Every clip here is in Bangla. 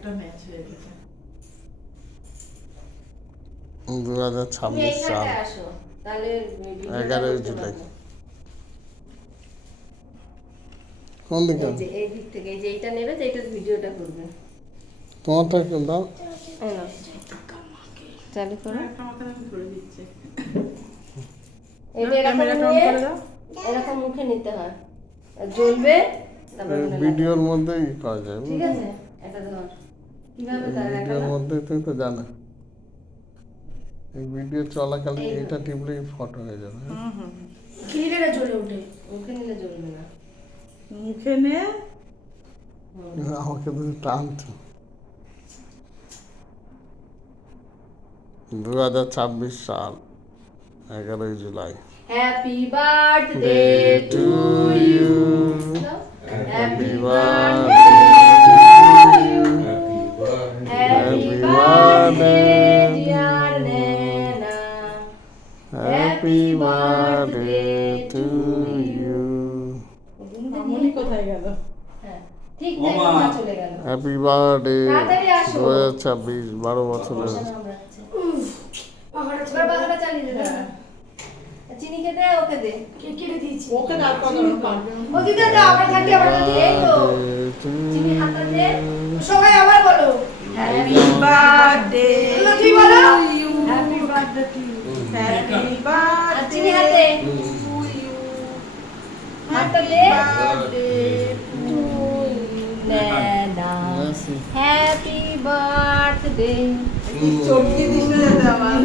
একটা ম্যাচ হয়ে গেছে। 2026 সাল 11 জুলাই। কোন দিকে? এই দিক থেকে এই যে এইটা নেবে, যে এইটার ভিডিওটা করবে। তোমারটা দাও। চালু করো। আমাকে ধরে দিচ্ছে। এটা এরকম মুখে নিতে হয়, জ্বলবে। ভিডিওর মধ্যেই পাওয়া যায়। ঠিক আছে, এটা ধর কিভাবে তার ভিডিওর মধ্যে তুমি তো জানো, এই ভিডিও চলাকালীন এটা টিপলে ফটো হয়ে যাবে। কিভাবে জ্বলে ওঠে, মুখে নিলে জ্বলবে না। মুখে নে, আমাকে তো টানতো। 2026 সাল 11 জুলাই। Happy birthday to you, happy birthday happy birthday dear Nena, happy birthday to you. মামনি কোথায় গেল? ঠিক না, চলে গেল। হ্যাপি বার্থডে তাড়াতাড়ি আসো। 2026, 12 বছরের। বাবাটা চালিয়ে দে। চিনি খেতে ওকে দে, কেটে দিয়েছি ওকে না করো পারবে। ও দিদা দাও, আমরা থাকি, আমরা থাকি। এই তো চিনি হাতটা দে, সবাই আবার বলো হ্যাপি বার্থডে তুই বলো happy birthday to you, happy birthday চিনি হাতে টু ইউ, হাতটা দে। Birthday Nena happy birthday. চমকে দিস না যাতে আমার।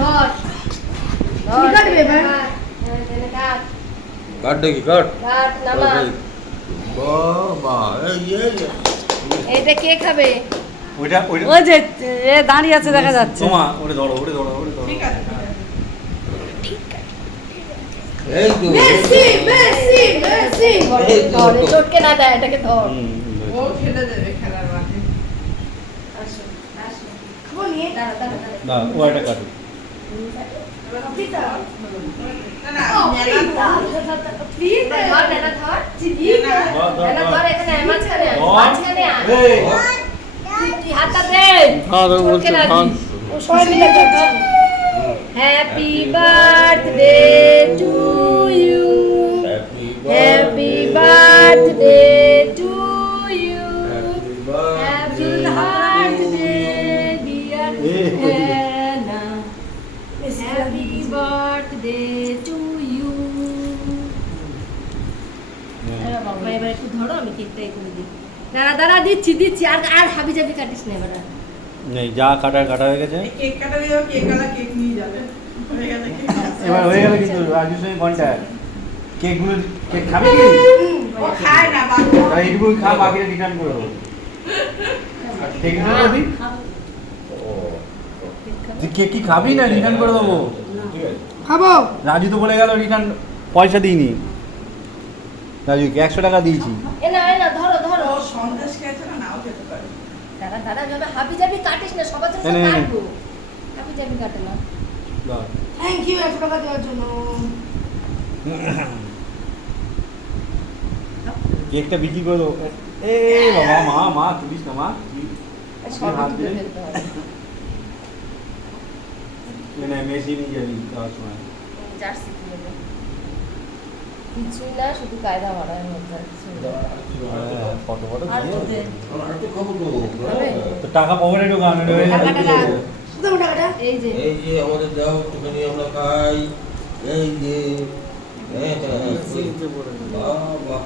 ধর ধর কাটবে ভাই, এনে কাট কাটে কি কাট কাট নামা। বাবা এইটা কে খাবে? ওইটা ওইটা ওই যে এ দাঁড়িয়ে আছে দেখা যাচ্ছে। তোমা ওরে ধরো ওরে ধরো ওরে ধরো ঠিক আছে। এই তো মেসি মেসি মেসি ধরে চটকে না দেয়, এটাকে ধর। ও খেলে দেবে খেলার মাঠে। আসো আসো খাবো নিয়ে, দাঁড়া দাঁড়া না ও এটা কাটে পিতা না না মেলা প্লিজ ধর নেনা ধর চিনি নেনা ধর, এখানে মাঝখানে আয়, মাঝখানে আয়। এই তুই হাতটা দে, আরে বলছে চটকে না খান। দিস। ও সবাই মিলে ধর। Happy birthday to you, happy birthday to you, happy birthday dear Hannah, happy birthday to you. বাবা এবার একটু ধরো, আমি কেকটাই করে দিই। দাঁড়া দাঁড়া, দিচ্ছি দিচ্ছি। আর আর হাবি জাবি কাটিস না এবার। নেই যা কাটা কাটা হয়ে গেছে কেক কাটা দিয়ে কেক আলা কেক নিয়ে যাবে। হয়ে গেছে কেক। এবার হয়ে গেল কিন্তু রাজুর সঙ্গে কন্ট্যাক্ট কেকগুলো কেক খাবে কি ও খায় না বাবা। তাহলে এইটুকু খা বাকিটা রিটার্ন করে দেবো কেকগুলো খাবি তুই কেক কি খাবি না রিটার্ন করে দেবো খাবো। রাজু তো বলে গেল রিটার্ন পয়সা দিইনি রাজুকে 100 টাকা দিয়েছি এ না ধরো ধরো। ও সন্দেশ খেয়েছে না, নাও খেতে পারে। দাঁড়া দাঁড়া, এভাবে হাবি জাবি কাটিস না, সবার জন্য নে, নে, নে। কাটবো। হাবি জাবি কাটে না। দাও। থ্যাংক ইউ 100 টাকা দেওয়ার জন্য। কেকটা বিক্রি করে দেবো এ বাবা মা মা তুলিস না মা সব হাত তুলে দিলে? ফেলতে হবে। না মেশি নিয়ে যাবি যাওয়ার সময় জার্সি তুলে দে। কিছুই না, শুধু কায়দা মারার মধ্যে কিছু না। ফটো ফটো আর তো দে। হবে? তো টাকা পকেটে ঢোকানো হয়ে টাকাটা রাখ। কোথায় টাকাটা? এই যে এই যে আমাদের দাও একটুখানি আমরা খাই এই যে হ্যাঁ হ্যাঁ বাহ বাহ